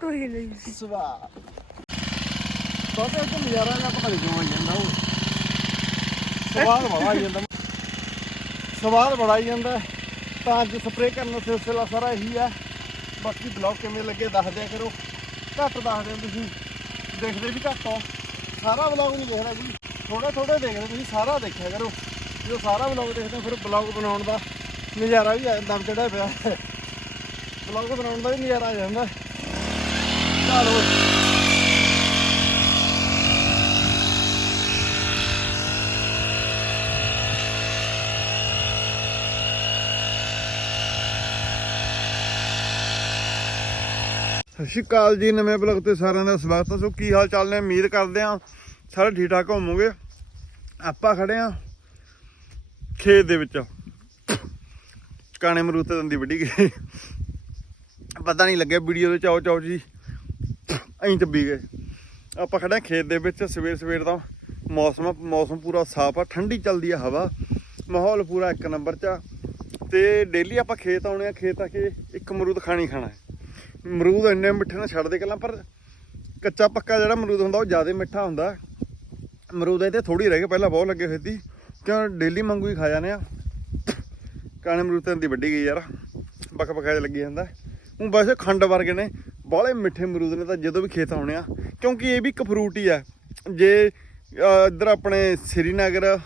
ਧੋਈ ਲਈ ਸੀ। ਸਵਾਹ। ਬਾਬੇ ਨਜ਼ਾਰਾ ਨਾ ਪਤਾ ਨਹੀਂ ਕਿਉਂ ਆਈ ਜਾਂਦਾ ਉਹ ਸਵਾਦ ਬੜਾ ਆਈ ਜਾਂਦਾ। ਸਵਾਦ ਬੜਾ ਆਈ ਜਾਂਦਾ। ਤਾਂ ਅੱਜ ਸਪਰੇਅ ਕਰਨ ਦਾ ਸਿਲਸਿਲਾ ਸਾਰਾ ਇਹੀ ਹੈ ਬਾਕੀ ਬਲੌਗ ਕਿਵੇਂ ਲੱਗੇ ਦੱਸ ਦਿਆ ਕਰੋ। ਘੱਟ ਦੱਸਦੇ ਤੁਸੀਂ ਦੇਖਦੇ ਵੀ ਘੱਟ ਆ। ਸਾਰਾ ਬਲੌਗ ਨਹੀਂ ਦੇਖਦਾ ਜੀ। ਥੋੜਾ ਥੋੜਾ ਦੇਖਦੇ ਤੁਸੀਂ ਸਾਰਾ ਦੇਖਿਆ ਕਰੋ। ਜਦੋਂ ਸਾਰਾ ਬਲੌਗ ਦੇਖਦੇ ਹੋ, ਫਿਰ ਬਲੌਗ ਬਣਾਉਣ ਦਾ ਨਜ਼ਾਰਾ ਵੀ ਆ ਜਾਂਦਾ ਦਮ ਪਿਆ। ਬਲੌਗ ਬਣਾਉਣ ਦਾ ਵੀ ਨਜ਼ਾਰਾ ਆ ਜਾਂਦਾ। ਚਲੋ। ਸਤਿ ਸ਼੍ਰੀ ਅਕਾਲ ਜੀ, ਨਵੇਂ ਬਲੌਗ ਤੇ ਸਾਰਿਆਂ ਦਾ ਸਵਾਗਤ ਹੈ। ਸੋ ਕੀ ਹਾਲ ਚਾਲ ਨੇ? ਉਮੀਦ ਕਰਦੇ ਆ ਸਾਰੇ ਠੀਕ ਠਾਕ ਹੋਵੋਗੇ। ਆਪਾਂ ਖੜੇ ਆ ਖੇਤ ਦੇ ਵਿੱਚ। ਕਾਣੇ ਮਰੂਤੇ ਦੰਦੀ ਵੱਢੀ ਗਈ ਪਤਾ ਨਹੀਂ ਲੱਗਿਆ ਵੀਡੀਓ ਦੇ ਚਾਓ ਚਾਓ ਜੀ। ਐਂ ਚੱਬੀ ਗਏ ਆਪਾਂ ਖੜੇ ਆ ਖੇਤ ਦੇ ਵਿੱਚ, ਸਵੇਰ ਸਵੇਰ ਦਾ ਮੌਸਮ ਮੌਸਮ ਪੂਰਾ ਸਾਫ਼ ਆ, ਠੰਡੀ ਚੱਲਦੀ ਆ ਹਵਾ, ਮਾਹੌਲ ਪੂਰਾ ਇੱਕ ਨੰਬਰ 'ਚ ਆ। ਤੇ ਡੇਲੀ ਆਪਾਂ ਖੇਤ ਆਉਣੇ ਆ, ਖੇਤ ਆ ਕੇ ਇੱਕ ਮਰੂਦ ਖਾਣੀ ਖਾਣਾ ਹੈ। ਅਮਰੂਦ ਇੰਨੇ ਮਿੱਠੇ ਨਾਲ ਛੱਡਦੇ ਗੱਲਾਂ, ਪਰ ਕੱਚਾ ਪੱਕਾ ਜਿਹੜਾ ਅਮਰੂਦ ਹੁੰਦਾ, ਉਹ ਜ਼ਿਆਦਾ ਮਿੱਠਾ ਹੁੰਦਾ। ਮਰੂਦ ਇਹਦੇ ਥੋੜੀ ਰਹਿ ਗਏ, ਪਹਿਲਾਂ ਬਹੁਤ ਲੱਗੇ ਹੋਏ ਸੀ, ਕਿਉਂ ਡੇਲੀ ਮੰਗੂ ਹੀ ਖਾ ਜਾਂਦੇ ਆ। ਕਾਣੇ ਮਰੂਦ ਤਾਂ ਦੀ ਵੱਡੀ ਗਈ ਯਾਰ ਬੱਕ ਬੱਕਾ ਜਿਹਾ ਲੱਗੀ ਜਾਂਦਾ। ਉਹ ਵੈਸੇ ਖੰਡ ਵਰਗੇ ਨੇ ਬਾਹਲੇ ਮਿੱਠੇ ਅਮਰੂਦ ਨੇ ਤਾਂ ਜਦੋਂ ਵੀ ਖੇਤ ਆਉਣੇ ਆ, ਕਿਉਂਕਿ ਇਹ ਵੀ ਇੱਕ ਫਰੂਟ ਹੀ ਆ। ਜੇ ਇੱਧਰ ਆਪਣੇ ਸ੍ਰੀਨਗਰ,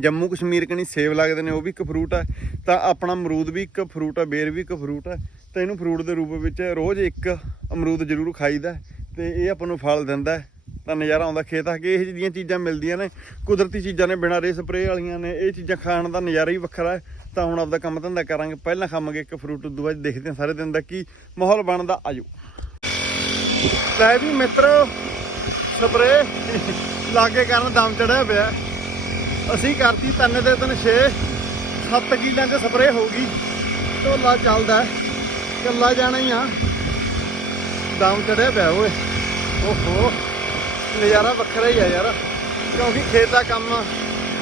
ਜੰਮੂ ਕਸ਼ਮੀਰ ਕਨੀ ਸੇਬ ਲੱਗਦੇ ਨੇ, ਉਹ ਵੀ ਇੱਕ ਫਰੂਟ ਹੈ ਤਾਂ ਆਪਣਾ ਅਮਰੂਦ ਵੀ ਇੱਕ ਫਰੂਟ ਹੈ ਬੇਰ ਵੀ ਇੱਕ ਫਰੂਟ ਹੈ ਤਾਂ ਇਹਨੂੰ ਫਰੂਟ ਦੇ ਰੂਪ ਵਿੱਚ ਰੋਜ਼ ਇੱਕ ਅਮਰੂਦ ਜ਼ਰੂਰ ਖਾਈਦਾ ਹੈ ਤੇ ਇਹ ਆਪਾਂ ਨੂੰ ਫਲ ਦਿੰਦਾ ਤਾਂ ਨਜ਼ਾਰਾ ਆਉਂਦਾ ਖੇਤ ਆ ਕੇ, ਇਹ ਜਿਹੜੀਆਂ ਚੀਜ਼ਾਂ ਮਿਲਦੀਆਂ ਨੇ, ਕੁਦਰਤੀ ਚੀਜ਼ਾਂ ਨੇ ਬਿਨਾਂ ਰੇ ਸਪਰੇਅ ਵਾਲੀਆਂ ਨੇ, ਇਹ ਚੀਜ਼ਾਂ ਖਾਣ ਦਾ ਨਜ਼ਾਰਾ ਹੀ ਵੱਖਰਾ ਹੈ। ਤਾਂ ਹੁਣ ਆਪਦਾ ਕੰਮ ਧੰਦਾ ਕਰਾਂਗੇ। ਪਹਿਲਾਂ ਖਾਵਾਂਗੇ ਇੱਕ ਫਰੂਟ ਉਦੋਂ ਬਾਅਦ ਦੇਖਦੇ ਹਾਂ ਸਾਰੇ ਦਿਨ ਦਾ ਕੀ ਮਾਹੌਲ ਬਣਦਾ ਆਜੋ। ਲੈ ਵੀ ਮਿੱਤਰੋ, ਸਪਰੇਅ ਲਾਗੇ ਕਰਨ ਦਮ ਚੜਿਆ ਪਿਆ। ਅਸੀਂ ਕਰਤੀ ਤਿੰਨ ਦੇ ਤਿੰਨ 6 7 ਕਿੱਲਿਆਂ ਤੇ ਸਪਰੇਅ ਹੋਊਗੀ ਢੋਲਾ ਚੱਲਦਾ ਹੈ। ਕੱਲਾ ਜਾਣਾ ਹੀ ਆ। ਦਮ ਚੜਿਆ ਪਿਆ ਓਏ। ਓਹੋ, ਨਜ਼ਾਰਾ ਵੱਖਰਾ ਹੀ ਆ ਯਾਰ। ਕਿਉਂਕਿ ਖੇਤ ਦਾ ਕੰਮ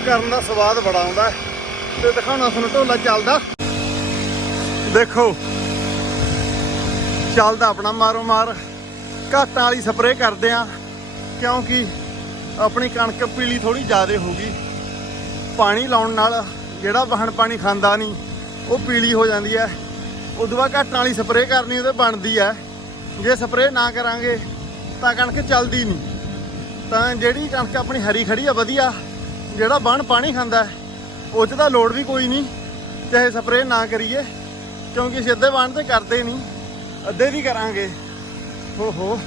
ਕਰਨ ਦਾ ਸਵਾਦ ਬੜਾ ਆਉਂਦਾ ਤੇ ਦਿਖਾਉਣਾ ਤੁਹਾਨੂੰ ਢੋਲਾ ਚੱਲਦਾ। ਦੇਖੋ ਚੱਲਦਾ ਆਪਣਾ ਮਾਰੋ ਮਾਰ। ਘਾਟਾਂ ਵਾਲੀ ਸਪਰੇਅ ਕਰਦੇ ਆ ਕਿਉਂਕਿ ਆਪਣੀ ਕਣਕ ਪੀਲੀ ਥੋੜੀ ਜ਼ਿਆਦਾ ਹੋ ਗਈ। ਪਾਣੀ ਲਾਉਣ ਨਾਲ ਜਿਹੜਾ ਵਾਹਣ ਪਾਣੀ ਖਾਂਦਾ ਨਹੀਂ ਉਹ ਪੀਲੀ ਹੋ ਜਾਂਦੀ ਹੈ। ਉਦੋਂ ਬਾਅਦ ਘਟਣ ਵਾਲੀ ਸਪਰੇਅ ਕਰਨੀ ਉਹਦੇ ਬਣਦੀ ਹੈ। ਜੇ ਸਪਰੇਅ ਨਾ ਕਰਾਂਗੇ ਤਾਂ ਕਣਕ ਚੱਲਦੀ ਨਹੀਂ। ਤਾਂ ਜਿਹੜੀ ਕਣਕ ਆਪਣੀ ਹਰੀ ਖੜੀ ਆ ਵਧੀਆ। ਜਿਹੜਾ ਵਾਹਣ ਪਾਣੀ ਖਾਂਦਾ ਹੈ, ਉਹ 'ਚ ਤਾਂ ਲੋੜ ਵੀ ਕੋਈ ਨਹੀਂ, ਚਾਹੇ ਸਪਰੇਅ ਨਾ ਕਰੀਏ, ਕਿਉਂਕਿ ਅਸੀਂ ਅੱਧੇ ਵਾਹਣ ਤੇ ਕਰਦੇ ਨਹੀਂ, ਅੱਧੇ ਵੀ ਕਰਾਂਗੇ। ਹੋ ਹੋ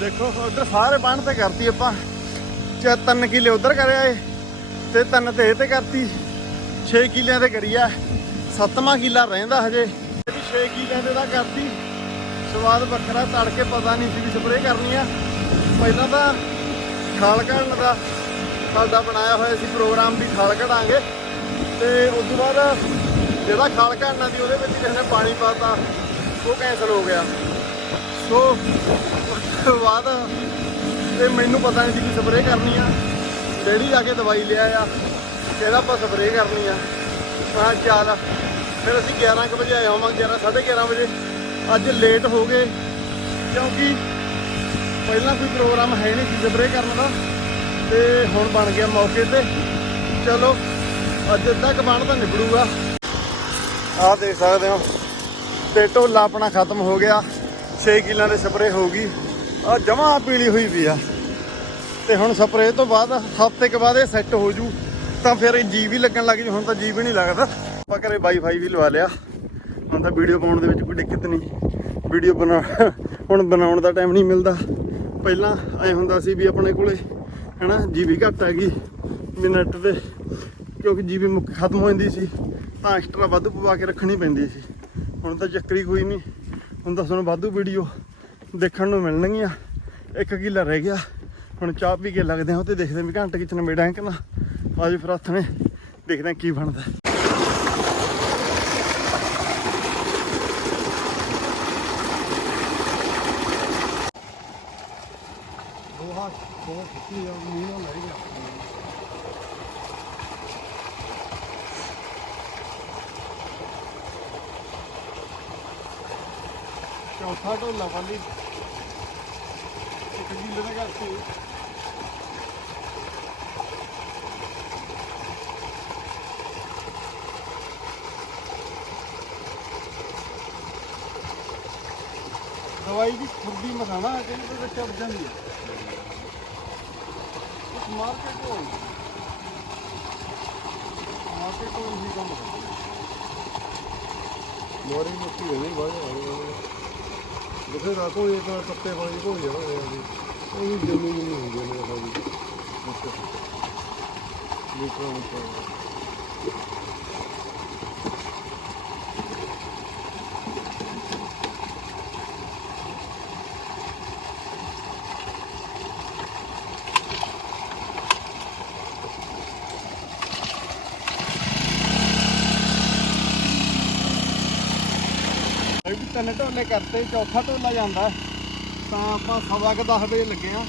ਦੇਖੋ, ਉਧਰ ਸਾਰੇ ਵਾਹਣ ਤੇ ਕਰਤੀ ਆਪਾਂ। ਚਾ ਤਿੰਨ ਕਿੱਲੇ ਉਧਰ ਕਰਿਆ ਏ, ਤੇ ਤਿੰਨ ਤੇ ਇਹ ਤੇ ਕਰਤੀ। 6 ਕਿੱਲਿਆਂ ਤੇ ਕਰੀਆ ਸੱਤਵਾਂ ਕਿੱਲਾ ਰਹਿੰਦਾ ਹਜੇ। ਇਹ 6 ਕਿੱਲਿਆਂ ਤੇ ਤਾਂ ਕਰਤੀ। ਸਵਾਦ ਵੱਖਰਾ ਤੜ ਕੇ ਪਤਾ ਨਹੀਂ ਸੀ ਵੀ ਸਪਰੇਅ ਕਰਨੀ ਆ। ਪਹਿਲਾਂ ਤਾਂ ਖਾਲ ਕੱਢਣ ਦਾ ਸਾਡਾ ਬਣਾਇਆ ਹੋਇਆ ਸੀ ਪ੍ਰੋਗਰਾਮ ਵੀ ਖਾਲ ਕਢਾਂਗੇ। ਤੇ ਉਸ ਤੋਂ ਬਾਅਦ ਜਿਹੜਾ ਖਾਲ ਕੱਢਣਾ ਸੀ, ਉਹਦੇ ਵਿੱਚ ਕਿਸੇ ਨੇ ਪਾਣੀ ਪਾਤਾ ਉਹ ਕੈਂਸਲ ਹੋ ਗਿਆ। ਸੋ ਉਸ ਤੋਂ ਬਾਅਦ ਤੇ ਮੈਨੂੰ ਪਤਾ ਨਹੀਂ ਸੀ ਕਿ ਸਪਰੇਅ ਕਰਨੀ ਆ। ਡੈਡੀ ਜਾ ਕੇ ਦਵਾਈ ਲਿਆ ਆ। ਕਹਿੰਦਾ ਆਪਾਂ ਸਪਰੇਅ ਕਰਨੀ ਆ। ਹਾਂ ਕਿਹਾ ਚੱਲ, ਫਿਰ ਅਸੀਂ 11 ਕੁ ਵਜੇ ਆਏ ਹੋਵਾਂਗੇ 11 11:30 ਵਜੇ। ਅੱਜ ਲੇਟ ਹੋ ਗਏ। ਕਿਉਂਕਿ ਪਹਿਲਾਂ ਕੋਈ ਪ੍ਰੋਗਰਾਮ ਹੈ ਨਹੀਂ ਸੀ ਸਪਰੇਅ ਕਰਨ ਦਾ। ਤੇ ਹੁਣ ਬਣ ਗਿਆ ਮੌਕੇ ਤੇ। ਚਲੋ, ਅੱਜ ਅੱਧਾ ਕੁ ਬਣ ਨਿਬੜੂਗਾ। ਆਹ ਦੇਖ ਸਕਦੇ ਹੋ, ਤੇ ਢੋਲਾ ਆਪਣਾ ਖਤਮ ਹੋ ਗਿਆ। 6 ਕਿੱਲਾਂ ਦੇ ਸਪਰੇਅ ਹੋ ਗਈ। ਆ ਜਮਾ ਪੀਲੀ ਹੋਈ ਵੀ ਆ। ਤੇ ਹੁਣ ਸਪਰੇਅ ਤੋਂ ਬਾਅਦ ਹਫ਼ਤੇ ਕੁ ਬਾਅਦ ਇਹ ਸੈੱਟ ਹੋ ਜੂ। ਤਾਂ ਫਿਰ ਇਹ ਜੀ ਵੀ ਲੱਗਣ ਲੱਗ ਜੂ। ਹੁਣ ਤਾਂ ਜੀ ਵੀ ਨਹੀਂ ਲੱਗਦਾ। ਆਪਾਂ ਘਰੇ ਵਾਈਫਾਈ ਵੀ ਲਵਾ ਲਿਆ। ਹੁਣ ਤਾਂ ਵੀਡੀਓ ਪਾਉਣ ਦੇ ਵਿੱਚ ਕੋਈ ਦਿੱਕਤ ਨਹੀਂ। ਵੀਡੀਓ ਬਣਾ ਹੁਣ ਬਣਾਉਣ ਦਾ ਟਾਈਮ ਨਹੀਂ ਮਿਲਦਾ। ਪਹਿਲਾਂ ਐ ਹੁੰਦਾ ਸੀ ਵੀ ਆਪਣੇ ਕੋਲੇ ਹਨਾ ਜੀਬੀ ਘੱਟ ਹੈਗੀ ਵੀ ਨੈਟ ਤੇ, ਕਿਉਂਕਿ ਜੀਬੀ ਮੁੱਕ ਖਤਮ ਹੋ ਜਾਂਦੀ ਸੀ, ਤਾਂ ਐਕਸਟਰਾ ਵਾਧੂ ਪਵਾ ਕੇ ਰੱਖਣੀ ਪੈਂਦੀ ਸੀ। ਹੁਣ ਤਾਂ ਚੱਕਰੀ ਕੋਈ ਨਹੀਂ, ਹੁਣ ਤਾਂ ਤੁਹਾਨੂੰ ਵਾਧੂ ਵੀਡੀਓ ਦੇਖਣ ਨੂੰ ਮਿਲਣਗੀਆਂ। ਇੱਕ ਕਿੱਲਾ ਰਹਿ ਗਿਆ, ਹੁਣ ਚਾਹ ਪੀ ਕੇ ਲੱਗਦੇ ਹਾਂ ਤੇ ਦੇਖਦੇ ਹਾਂ ਵੀ ਘੰਟੇ ਕਿਚ ਨਵੇੜਾਂ ਕਿੰਨਾ ਨਾ। ਆਜੋ ਫਿਰ ਹੱਥ ਨੇ, ਦੇਖਦੇ ਹਾਂ ਕੀ ਬਣਦਾ ਬਹੁਤ ਬਹੁਤ ਖੁਸ਼ੀ ਆ ਮੀਂਹ ਨਾਲ ਲੈ ਗਿਆ ਚੌਥਾ ਢੋਲਾ ਵਾਲੀ ਇੱਕ ਕਿੱਲੇ ਦਾ ਘਰ ਦਵਾਈ ਦੀ ਖੁਰਦੀ ਮਸਾਣਾ ਕਹਿੰਦੇ ਤੇ ਵਿੱਚ ਜਾਂਦੀ ਹੈ। ਉਸ ਮਾਰਕੀਟ ਤੋਂ ਮਾਰਕੀਟ ਤੋਂ ਹੀ ਕੰਮ। ਕਰਦਾ ਮੋਰੀ ਮੁੱਕੀ ਹੋਈ ਨਹੀਂ ਬਾਹਰ ਜਿੱਥੇ ਰਾਤੋਂ ਇਹ ਤਾਂ ਪੱਤੇ ਪਾਣੀ ਕੋ ਜਾਣਾ ਹੈ ਜੀ ਉਹ ਵੀ ਜੰਮੀ ਜੰਮੀ ਹੁੰਦੀ ਮੇਰਾ ਜੀ ਲੀਟਰ ਲੀਟਰ ਤਿੰਨ ਢੋਲੇ ਕਰਤੇ, ਚੌਥਾ ਢੋਲਾ ਜਾਂਦਾ। ਤਾਂ ਆਪਾਂ ਸਵਾ ਕੁ 10 ਵਜੇ ਲੱਗੇ ਆ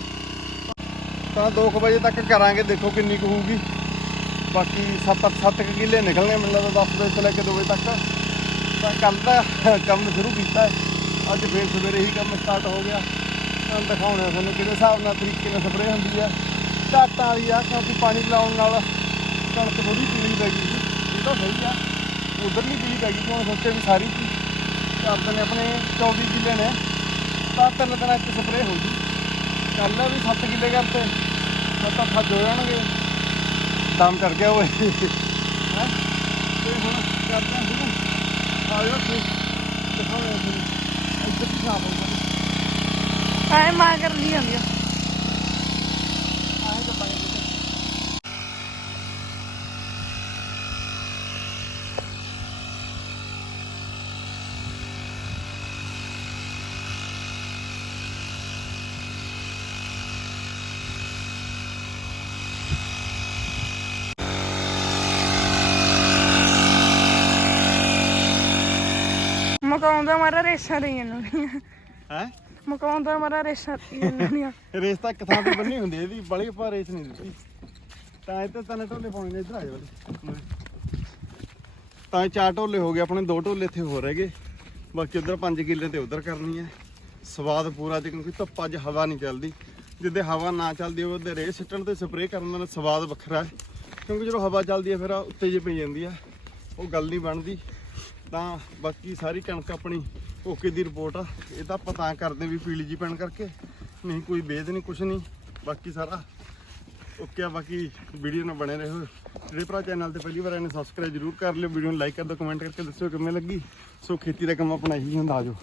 ਤਾਂ 2 ਵਜੇ ਤੱਕ ਕਰਾਂਗੇ, ਦੇਖੋ ਕਿੰਨੀ ਕੁ ਹੋਊਗੀ। ਬਾਕੀ 7-7 ਕਿੱਲੇ ਨਿਕਲਣੇ ਮੈਨੂੰ ਲੱਗਦਾ 10 ਵਜੇ ਤੋਂ ਲੈ ਕੇ 2 ਵਜੇ ਤੱਕ। ਤਾਂ ਕੱਲ ਦਾ ਕੰਮ ਸ਼ੁਰੂ ਕੀਤਾ ਅੱਜ ਫੇਰ ਸਵੇਰੇ ਹੀ ਕੰਮ ਸਟਾਰਟ ਹੋ ਗਿਆ। ਤਾਂ ਦਿਖਾਉਣਾ ਤੁਹਾਨੂੰ ਕਿਹੜੇ ਹਿਸਾਬ ਨਾਲ ਤਰੀਕੇ ਨਾਲ ਸਪਰੇਅ ਹੁੰਦੀ ਆ ਝਾਟਾਂ ਵਾਲੀ ਆ, ਕਿਉਂਕਿ ਪਾਣੀ ਲਾਉਣ ਨਾਲ ਕਣਕ ਥੋੜੀ ਪੀਲੀ ਪੈ ਗਈ ਸੀ। ਇਹ ਤਾਂ ਸਹੀ ਆ। ਉਧਰਲੀ ਪੀਲੀ ਪੈ ਗਈ ਕਿਉਂ ਸੋਚਿਆ ਵੀ ਸਾਰੀ ਚੀਜ਼ ਕਰਦੇ ਨੇ ਆਪਣੇ 24 ਕਿੱਲੇ ਨੇ। ਤਾਂ ਤਿੰਨ ਦਿਨਾਂ ਇੱਕ ਸਪਰੇਅ ਹੋ ਗਈ ਕੱਲ ਵੀ 7 ਕਿੱਲੇ ਕਰਤੇ ਸੱਤ ਅੱਠ ਹੋ ਜਾਣਗੇ। ਕੰਮ ਕਰ ਗਿਆ ਓਏ। ਹੈਂ? ਤੇ ਹੁਣ ਕਰਦੇ ਹਾਂ ਸ਼ੁਰੂ। ਆ ਜਾਓ ਤੁਸੀਂ ਦਿਖਾਉਣੇ ਤੁਹਾਨੂੰ ਇੱਧਰ ਵੀ ਸਾਫ਼ ਹੋਊਗਾ ਐ ਮਾਂ ਕਰਨੀ ਜਾਂਦੀ ਆ ਆਏ ਤਾਂ ਪਾਣੀ ਦੇ ਮਕਾਉਂਦਾ ਮਾਰਾ ਰੇਸਾਂ ਦੇ ਜਾਂਦੀਆਂ ਹੈ? ਮਕਾਉਂਦਾ ਮਾਰਾ ਰੇਸਾਂ ਜਾਂਦੀਆਂ ਰੇਸ ਤਾਂ ਇੱਕ ਥਾਂ ਤੇ ਬੰਨੀ ਹੁੰਦੀ ਇਹਦੀ ਬੜੀ ਭਾਰ ਰੇਸ ਨਹੀਂ ਦਿੱਤੀ। ਤਾਂ ਇੱਥੇ ਤਿੰਨ ਢੋਲੇ ਪਾਉਣੇ ਨੇ ਇੱਧਰ ਆ ਵਾਲੇ ਤਾਂ ਇਹ ਚਾਰ ਢੋਲੇ ਹੋ ਗਏ ਆਪਣੇ ਦੋ ਢੋਲੇ ਇੱਥੇ ਹੋ ਰਹਿ ਗਏ ਬਾਕੀ ਉਧਰ 5 ਕਿੱਲੇ ਤੇ ਉਧਰ ਕਰਨੀ ਹੈ ਸਵਾਦ ਪੂਰਾ ਤੇ ਕਿਉਂਕਿ ਧੁੱਪ ਅੱਜ ਹਵਾ ਨਹੀਂ ਚੱਲਦੀ। ਜਿੱਦੇ ਹਵਾ ਨਾ ਚੱਲਦੀ ਹੋਵੇ ਉਹਦੇ ਰੇਹ ਸਿੱਟਣ ਤੇ ਸਪਰੇਅ ਕਰਨ ਦਾ ਸਵਾਦ ਵੱਖਰਾ ਹੈ। ਕਿਉਂਕਿ ਜਦੋਂ ਹਵਾ ਚੱਲਦੀ ਹੈ ਫਿਰ ਉੱਤੇ ਜੇ ਪਈ ਜਾਂਦੀ ਆ। ਉਹ ਗੱਲ ਨਹੀਂ ਬਣਦੀ। ਤਾਂ ਬਾਕੀ ਸਾਰੀ ਕਣਕ ਆਪਣੀ ਓਕੇ ਦੀ ਰਿਪੋਰਟ ਆ। ਇਹ ਤਾਂ ਆਪਾਂ ਤਾਂ ਕਰਦੇ ਵੀ ਪੀਲੀ ਜੀ ਪੈਣ ਕਰਕੇ। ਨਹੀਂ, ਕੋਈ ਵੇਦ ਨਹੀਂ, ਕੁਛ ਨਹੀਂ। ਬਾਕੀ ਸਾਰਾ ਓਕੇ ਆ। ਬਾਕੀ ਵੀਡੀਓ ਨਾਲ ਬਣੇ ਰਹੋ। ਜਿਹੜੇ ਭਰਾ ਚੈਨਲ ਤੇ ਪਹਿਲੀ ਵਾਰ ਆਏ ਨੇ ਸਬਸਕ੍ਰਾਈਬ ਜਰੂਰ ਕਰ ਲਿਓ। ਵੀਡੀਓ ਨੂੰ ਲਾਈਕ ਕਰ ਦਿਓ ਕਮੈਂਟ ਕਰਕੇ ਦੱਸਿਓ ਕਿਵੇਂ ਲੱਗੀ। ਸੋ ਖੇਤੀ ਦਾ ਕੰਮ ਆਪਣਾ ਇਹੀ ਹੁੰਦਾ ਆਜੋ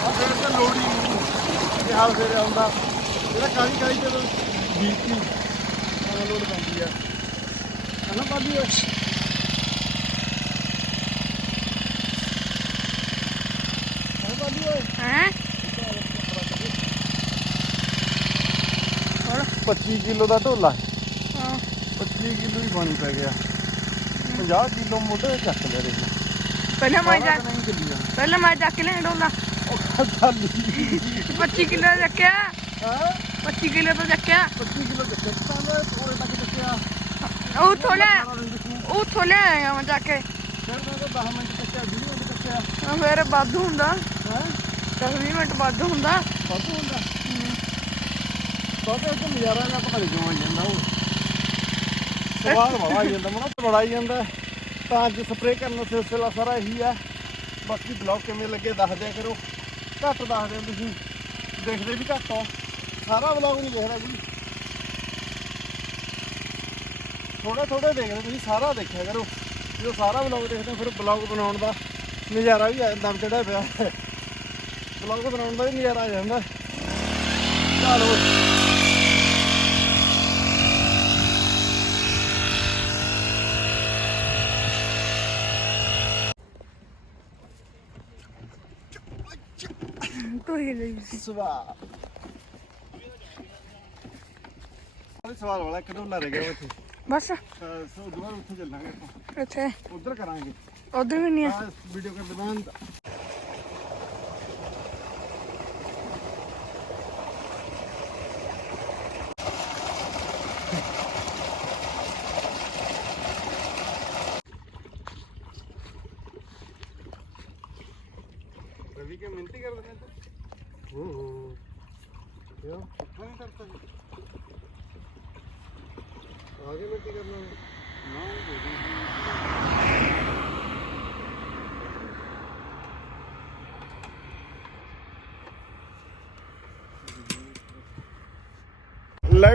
ਆ ਫਿਰ ਤਾਂ ਲੋੜ ਹੀ ਨਹੀਂ ਇਹ ਹਾਲ ਫੇਰ ਆਉਂਦਾ। ਜਿਹੜਾ ਕਾਲੀ ਕਾਲੀ ਜਦੋਂ ਬੀਤੀ ਤਾਂ ਲੋੜ ਪੈਂਦੀ ਆ। ਹਨਾ ਬਾਬੀ ਓਏ ਹਾਂ? ਬਾਬੀ ਓਏ ਹੈ 25 ਕਿਲੋ ਦਾ ਢੋਲਾ। ਹਾਂ। 25 ਕਿਲੋ ਹੀ ਪਾਣੀ ਪੈ ਗਿਆ। 50 ਕਿਲੋ ਮੋਢੇ ਚੱਕ ਲੈ ਰਹੇ ਪਹਿਲਾਂ ਮੈਂ ਜਾ ਪਹਿਲਾਂ ਮੈਂ ਚੱਕ ਉਹ ਖਾਲੀ 25 ਕਿਲੋ ਚੱਕਿਆ? ਹਾਂ। 25 ਕਿਲੋ ਤੋਂ ਚੱਕਿਆ? 25 ਕਿਲੋ ਚੱਕਿਆ। ਤਾਂ ਮੈਂ ਥੋੜੇ ਤੱਕ ਚੱਕਿਆ। ਉਹ ਥੋੜਾ ਸਾਰਾ ਦਿਨ ਦੇਖੂ। ਉਹ ਥੋੜਾ ਆਇਆ ਮੈਂ ਚੱਕ ਕੇ। ਫਿਰ ਮੈਂ ਤਾਂ 10 ਮਿੰਟ ਚੱਕਿਆ 20 ਮਿੰਟ ਚੱਕਿਆ। ਉਹ ਫਿਰ ਵਾਧੂ ਹੁੰਦਾ। ਹੈ? 10 ਮਿੰਟ ਵਾਧੂ ਹੁੰਦਾ। ਵਾਧੂ ਹੁੰਦਾ। ਬਾਬੇ ਤੇ ਨਜ਼ਾਰਾ ਨਾ ਪਤਾ ਨਹੀਂ ਕਿਉਂ ਆਈ ਜਾਂਦਾ ਉਹ। ਸਵਾਦ ਬੜਾ ਆਈ ਜਾਂਦਾ ਮਨਾ ਬੜਾ ਆਈ ਜਾਂਦਾ। ਤਾਂ ਅੱਜ ਸਪਰੇਅ ਕਰਨ ਦਾ ਸਿਲਸਿਲਾ ਸਾਰਾ ਇਹੀ ਆ। ਬਾਕੀ ਬਲੌਗ ਕਿਵੇਂ ਲੱਗੇ ਦੱਸ ਦਿਆ ਕਰੋ। ਘੱਟ ਦੱਸਦੇ ਦਿਓ ਤੁਸੀਂ। ਦੇਖਦੇ ਵੀ ਘੱਟ ਆ ਸਾਰਾ ਬਲੌਗ ਨਹੀਂ ਦੇਖਦਾ ਜੀ। ਥੋੜਾ ਥੋੜਾ ਦੇਖਦੇ ਤੁਸੀਂ, ਸਾਰਾ ਦੇਖਿਆ ਕਰੋ। ਜਦੋਂ ਸਾਰਾ ਬਲੌਗ ਦੇਖਦੇ ਫਿਰ ਬਲੌਗ ਬਣਾਉਣ ਦਾ ਨਜ਼ਾਰਾ ਵੀ ਆ ਦਮ ਚੜਿਆ ਪਿਆ। ਬਲੌਗ ਬਣਾਉਣ ਦਾ ਵੀ ਨਜ਼ਾਰਾ ਆ ਜਾਂਦਾ। ਚਲੋ। ਸਵਾਲ। ਵਾਲਾ ਇੱਕ ਢੋਲਾ ਰਹਿ ਗਿਆ ਉੱਥੇ। ਬਸ। ਸੋ ਦੁਬਾਰਾ ਉੱਥੇ ਚੱਲਾਂਗੇ ਆਪਾਂ। ਇੱਥੇ। ਉਧਰ ਕਰਾਂਗੇ। ਉਧਰ ਵੀ ਨਹੀਂ ਆ। ਆ ਵੀਡੀਓ ਕਰ ਦਵਾਂ ਲੈ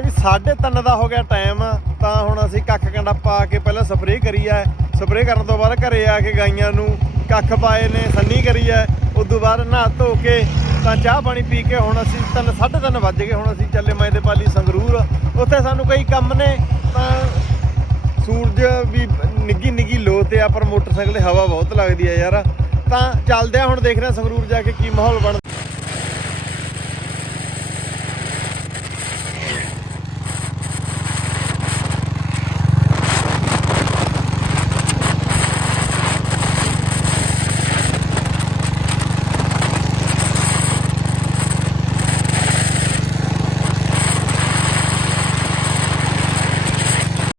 ਵੀ 3:30 ਦਾ ਹੋ ਗਿਆ ਟਾਈਮ ਤਾਂ ਹੁਣ ਅਸੀਂ ਕੱਖ ਕੰਡਾ ਪਾ ਕੇ ਪਹਿਲਾਂ ਸਪਰੇਅ ਕਰੀ ਆ। ਸਪਰੇਅ ਕਰਨ ਤੋਂ ਬਾਅਦ ਘਰੇ ਆ ਕੇ ਗਾਈਆਂ ਨੂੰ ਕੱਖ ਪਾਏ ਨੇ ਸੰਨੀ ਕਰੀ ਆ। ਉਸ ਤੋਂ ਬਾਅਦ ਨਹਾ ਧੋ ਕੇ ਤਾਂ ਚਾਹ ਪਾਣੀ ਪੀ ਕੇ ਹੁਣ ਅਸੀਂ ਤਿੰਨ 3:30 ਵੱਜ ਗਏ, ਹੁਣ ਅਸੀਂ ਚੱਲੇ ਮੈਂ ਦੇ ਪਾਲੀ ਸੰਗਰੂਰ। ਉੱਥੇ ਸਾਨੂੰ ਕਈ ਕੰਮ ਨੇ, ਤਾਂ ਸੂਰਜ ਵੀ ਨਿੱਗੀ ਨਿੱਗੀ ਲੋ ਤੇ ਆ, ਪਰ ਮੋਟਰਸਾਈਕਲ ਤੇ ਹਵਾ ਬਹੁਤ ਲੱਗਦੀ ਆ ਯਾਰ। ਤਾਂ ਚੱਲਦੇ ਆ ਹੁਣ ਦੇਖਦੇ ਆ ਸੰਗਰੂਰ ਜਾ ਕੇ ਕੀ ਮਾਹੌਲ ਬਣ